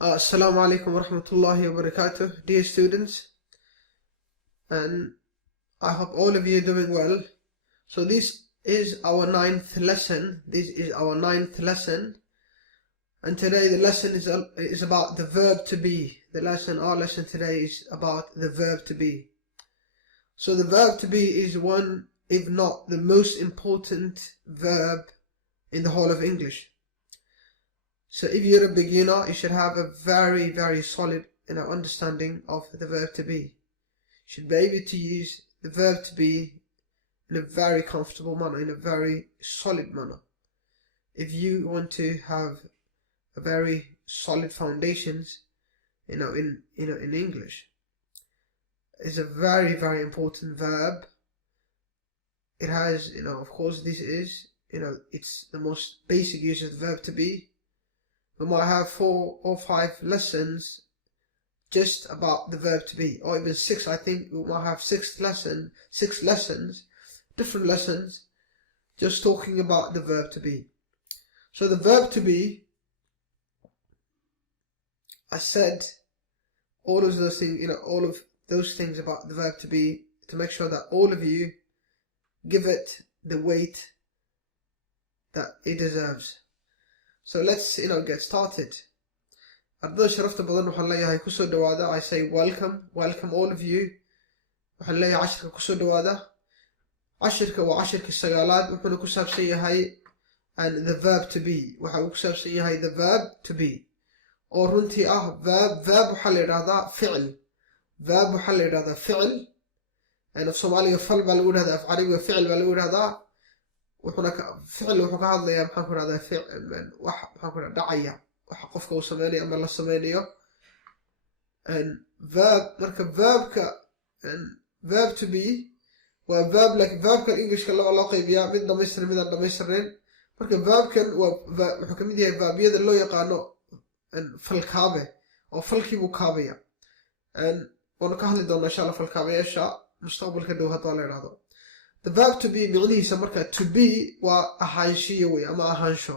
Assalamu alaikum wa rahmatullahi wa barakatuh, dear students, and I hope all of you are doing well. So this is our ninth lesson. And today the lesson is about the verb to be. Our lesson today is about the verb to be. So the verb to be is one, if not the most important verb in the whole of English. So if you're a beginner, you should have a very, very solid understanding of the verb to be. You should be able to use the verb to be in a very comfortable manner, in a very solid manner. If you want to have a very solid foundations, in English. It's a very, very important verb. It has, of course, this is, it's the most basic use of the verb to be. We might have 4 or 5 lessons just about the verb to be, or even 6. I think we might have 6 lessons, different lessons, just talking about the verb to be. So the verb to be, I said all of those things, all of those things about the verb to be, to make sure that all of you give it the weight that it deserves. So let's get started. Ardada sharafta badan waxaan leeyahay kusoo dhawaada. I say welcome all of you. Waxaan leeyahay cashirka kusoo dhawaada. Cashirka waa cashirka sagaalaad, wuxuuna ku saabsan yahay and the verb to be. Waxa uu ku saabsan yahay the verb to be. Oo runtii verb waxaa la yidhaahdaa ficil. Verb waxaa la yidhaahdaa ficil. Af Soomaaliga fal baa lagu yidhahdaa, af Carabiga ficil baa lagu yidhahdaa. ficil wuxuu ka hadlayaa maxaan ku rahdaa wax maxaan ku dhacaya, waxa qofka uu sameynayo ama la sameynayo. Marka verb to be waa verb, like verbkan Englishka laba loo qaybiyaa, mid dhamaystiran mid aan dhamaystirnayn. Marka verbkan wuxuu kamid yahay verbiyada loo yaqaano falkaabe, oo falkii buu kaabaya. waanu ka hadli doonaa insha Allah falkaabayaasha mustaqbalka dhow haddii la yidhaahdo. The verb to be micnihiisa marka to be waa ahaanshiyo wey, ama ahaansho.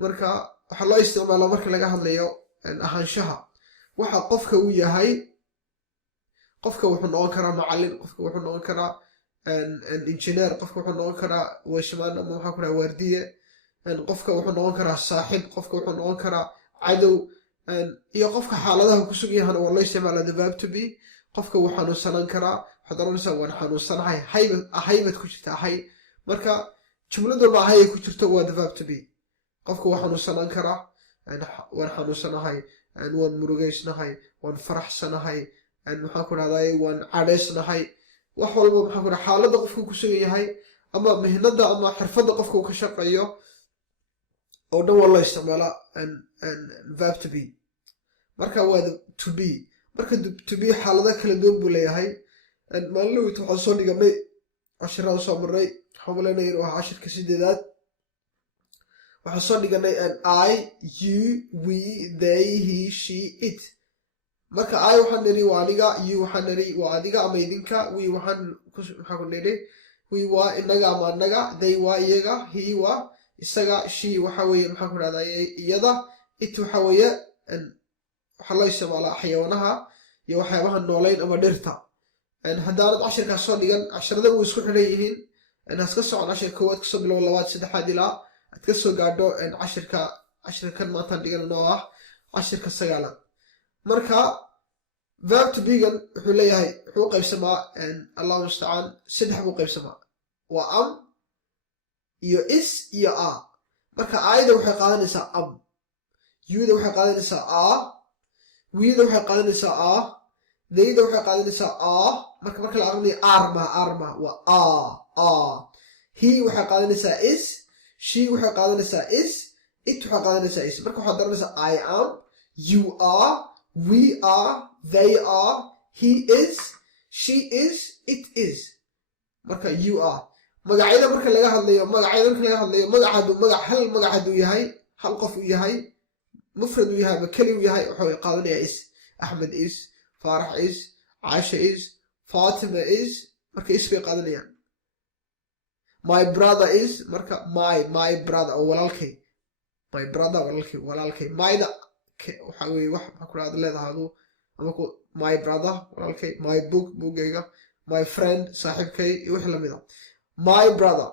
Marka waxaa loo isticmaalaa marka laga hadlayo ahaanshaha, waxa qofka uu yahay. Qofka wuxuu noqon karaa macallin, qofka wuxuu noqon karaa engineer, qofka wuxuu noqon karaa washman ama waxaa ku dhaha waardiye, qofka wuxuu noqon karaa saaxiib, qofka wuxuu noqon karaa cadow, iyo qofka xaaladaha ku sugan yahana waa loo isticmaalaa the verb to be. Qofka wuu xanuunsanaan karaa, waxaad oranaysaa waan xanuunsanahay, ahaybad ku jirta ahay. Marka jumlad walba ahay ku jirto waa the verb to be. Qofka wuu xanuunsanaan karaa, waan xanuunsanahay, waan murugaysnahay, waan faraxsanahay, maxaan ku dhahdaa waan cadhaysnahay. wax walba maxaan ku dhaha xaaladda qofka ku sugan yahay, ama mihnada ama xirfadda qofka uu ka shaqeeyo, oo dhan waa loo isticmaalaa verb to be. Marka waa to be. Marka to be xaalada kala duwan buu leeyahay. Maalinlawita waxaan soo dhiganay cashiraan soo marnay, waxaan malaynayaa inuu ahaa cashirka 8aad. waxaan soo dhiganay I, you, we, they, he, she, it. Marka I waxaan nidhi waa aniga, you waxaan nidhi waa adiga ama idinka, we waxaan ku nidhi we waa inaga ama anaga, they waa iyaga, he waa isaga, she waxa weeye maxaan ku dhahdaa iyada, it waxa weeye waxaa loo isticmaalaa xayawaanaha iyo waxyaabaha noolayn ama dhirta. haddaanad cashirkaas soo dhigan, casharada way isku xidhan yihiin. haska socon cashirka koowaad kasoo bilow 2, 3 ilaa aad ka soo gaadho cashirkan maantaan dhigan oo ah cashirka 9aad. marka verb to be gan wuxuu leeyahay, wuxuu qaybsamaa allahu mustacaan 3 buu qaybsamaa. waa am iyo is iyo a. marka ayada waxay qaadanaysaa am, yuda waxay qaadanaysaa a, wida waxay qaadanaysaa a, theyda waxay qaadanaysaa a. marka la aqrinayo arma waa a. he waxay qaadanaysaa is, she waxay qaadanaysaa is, it waxay qaadanaysaa is. marka waxaad daranaysaa I am, you are, we are, they are, he is, she is, it is. marka you are. magacyada marka laga hadlayo hal magac haduu yahay, hal qof uu yahay, mufrad uu yahay ama keli uu yahay, wuxuu qaadanayaa is. Ahmed is, Farax is, Aisha is, Fatima is. marka is bay qaadanayaan. My brother is, marka my brother oo walaalkay. My brother walaalkay. mayda waxa weeye wax maxaa ku dhahda leedahaadu ama my brother walaalkay, my book buugayga, my friend saaxiibkay iyo wixii lamid a. My brother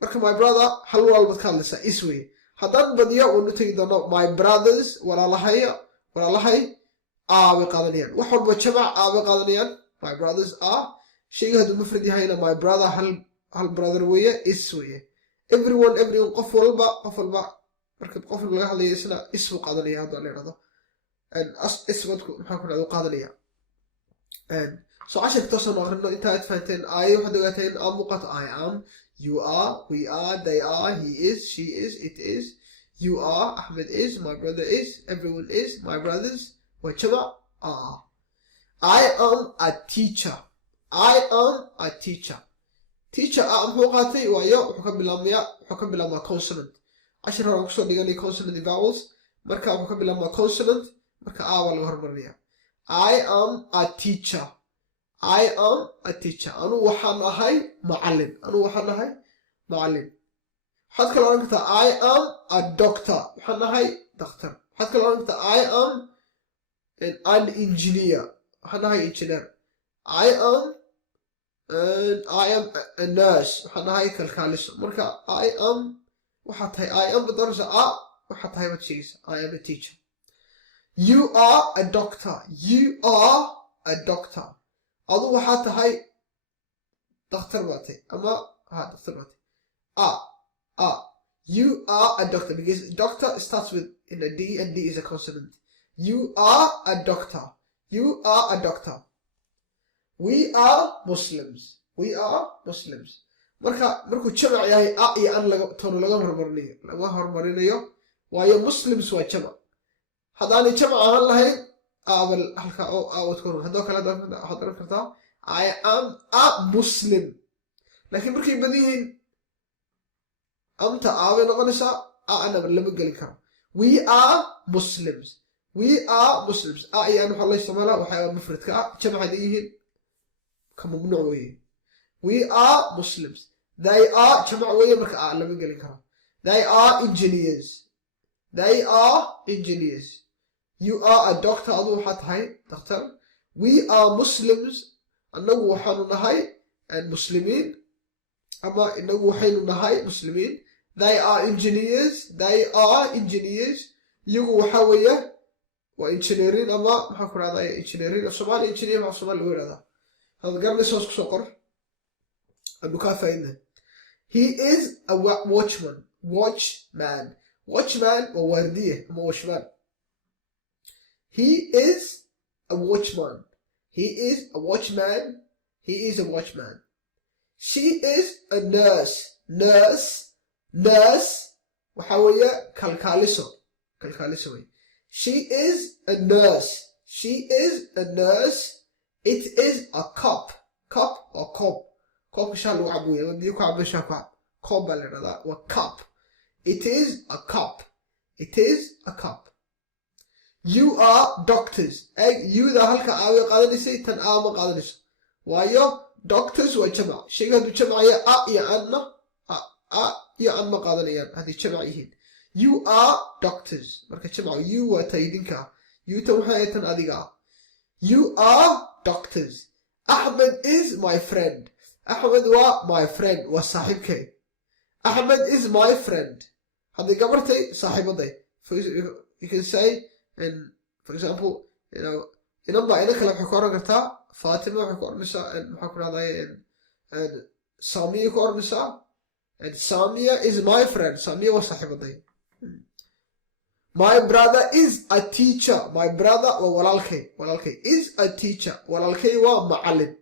marka my brother hal walaal baad ka hadlaysaa is weye. haddaan badiyo waanu tegi doono my brothers walaalahay bay qaadanayaan, wax walba jamac bay qaadanayaan. My brothers are shayga hadduu mufrad yahayna my brother hal brother weeye is weye. everyone qof walba marka qof laga hadlayo isna is buu qaadanaya hadduu la yidhahdo iswadku maxaa ku dhahda u qaadanaya. so cashirka toosan aqrino inta aad fahanteen ay waxaad ogaateen aa muuqato I am, you are, we are, they are, he is, she is, it is, you are, Ahmed is, my brother is, everyone is, my brothers waa jamac are. I am a teacher. I am a teacher. teacher muxuu qaatay waayo wuxuu ka bilaabmaa consonant. cashir hore kusoo dhiganay consonant vowels, marka wuxuu ka bilaabmaa consonant, marka waa laga hormarinaya. I am a teacher. I am a teacher. anu waxaan ahay macallin. waxaad kala oran kartaa I am a doctor. waxaan ahay dhakhtar. waxaad kala oran kartaa I am an engineer. waxaan ahay engineer. I am a nurse. waxaan ahay kalkaaliso. marka I am waxaa tahay I am badarsa waxaa tahay baad sheegaysa I am a teacher. You are a doctor. You are a doctor. adu waxaa tahay dhakhtar baad tahay ama dhakhtar baad tahay. You are a doctor because doctor starts with in a D and D is a consonant. You are a doctor. You are a doctor. We are Muslims. We are Muslims. markuu jamac yahay iyo an toona laga hormarinayo waayo Muslims waa jamac. haddaanay jamac ahaan lahayn abal halka aawad ku haddoo kale waxaad oran kartaa I am a Muslim. laakiin markay badan yihiin amta aabay noqonaysaa ana lama gelin karo. We are Muslims. We are Muslims. iyo an waxaa loo isticmaalaa waxyaaba mufradka jamac hadday yihiin ka mamnuuc weeye. We are Muslims. They are jamac weeye marka lama gelin karo. They are engineers. They are engineers. You are a doctor. adu waxaa tahay dhakhtar. We are Muslims. annagu waxaanu nahay muslimiin ama inagu waxaynu nahay muslimiin. They are engineers. They are engineers. iyagu waxaa weeye waa engineering ama maxaa ku dhahdaa engineering of Somali engineer maxaa Somali lagu yidhahdaa. hada garanaysa hoos kusoo qor anu kaa faa'idna. He is a watchman. Watchman waa waardiye ama watchman. He is a watchman. He is a watchman. He is a watchman. She is a nurse. Nurse waxaa weeye kalkaaliso wey. She is a nurse. It is a cup or cob. koobka shaa lagu cabo wey ama biyo ku cabo shaa ku cab. koob baa la yidhahdaa waa cup. It is a cup. You are doctors. youda halka aaway qaadanaysay tan ma qaadanayso waayo doctors waa jamac. shayga hadduu jamacaya iyo an ma qaadanayaan hadday jamac yihiin. You are doctors. marka jamac you waa taydinka. you tan waxay tan adiga. You are doctors. Ahmed is my friend. Ahmed waa my friend waa saaxiibkay. Ahmed is my friend. hadday gabartay saaxiibaday. you can say and for example inanba ina kale waxay ku oran kartaa Fatima waxay ku oranaysaa maxaa ku dhahday Samiya ku oranaysaa and Samia is my friend. Samia waa saaxiibaday. My brother is a teacher. My brother waa walaalkay is a teacher. walaalkay waa macallin.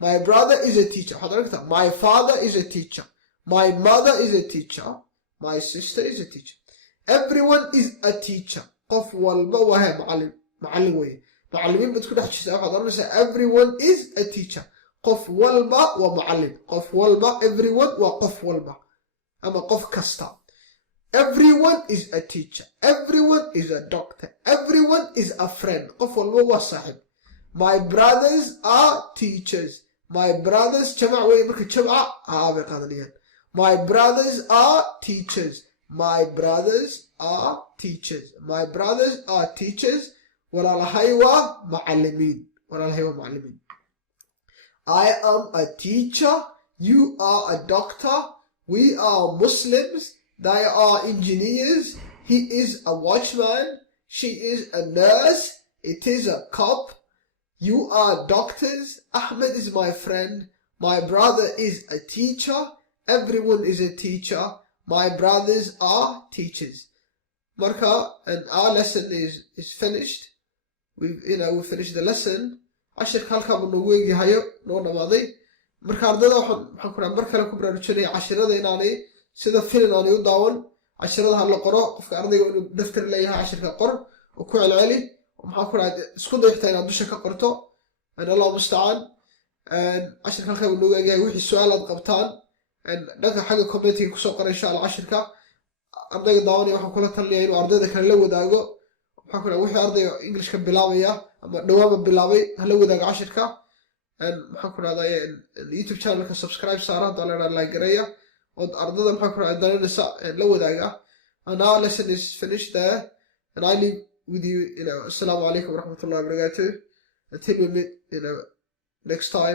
My brother is a teacher. waxaad oran kartaa my father is a teacher. My mother is a teacher. My sister is a teacher. Everyone is a teacher. qof walba waa macallin weye. macallimiin baad ku dhex jirtaa waxaad oranaysaa everyone is a teacher. qof walba waa macallin. qof walba everyone waa qof walba ama qof kasta. Everyone is a teacher. Everyone is a doctor. Everyone is a friend. qof walba waa saaxiib. My brothers are teachers. My brothers jamac weye marka jamca bay qaadanayaan. My brothers are teachers. My brothers are teachers. My brothers are teachers. walaalhay waa macallimiin. walaalhay waa macallimiin. I am a teacher. You are a doctor. We are Muslims. They are engineers. He is a watchman. She is a nurse. It is a cop. You are doctors. Ahmed is my friend. My brother is a teacher. Everyone is a teacher. My brothers are teachers. Marka, and our lesson is finished. We finished the lesson. Cashirka halkaa buu noogu eegyahayo noo dhamaaday. Marka ardayda waxaan ku mar kale ku baraarujinaya cashirada inaanay sida filin aanay u daawan. Cashirada ha la qoro, qofka ardayga inuu daftar leeyahay cashirka qor oo ku celceli. Maxaan ku raadin isku dayta inaad dusha ka qorto. Allah musta'an. cashirka halkaa buu noogu eegyahay wixii su'aal aad qabtaan. dhanka xagga commentiga kusoo qora insha Allah cashirka. ardayga daawanaya waxaan kula talinayaa inuu ardayda kale la wadaago. waxaan ku wixii ardayga Englishka bilaabaya ama dhawaaba bilaabay hala wadaago cashirka. maxaan ku raadaya YouTube channelka subscribe saara hadda like gareeya oo ardayda maxaan ku raadaya dalanaysa la wadaaga. And our lesson is finished there, and I leave with you, assalamu alaikum wa rahmatullahi wa barakatuh. Until we meet, next time.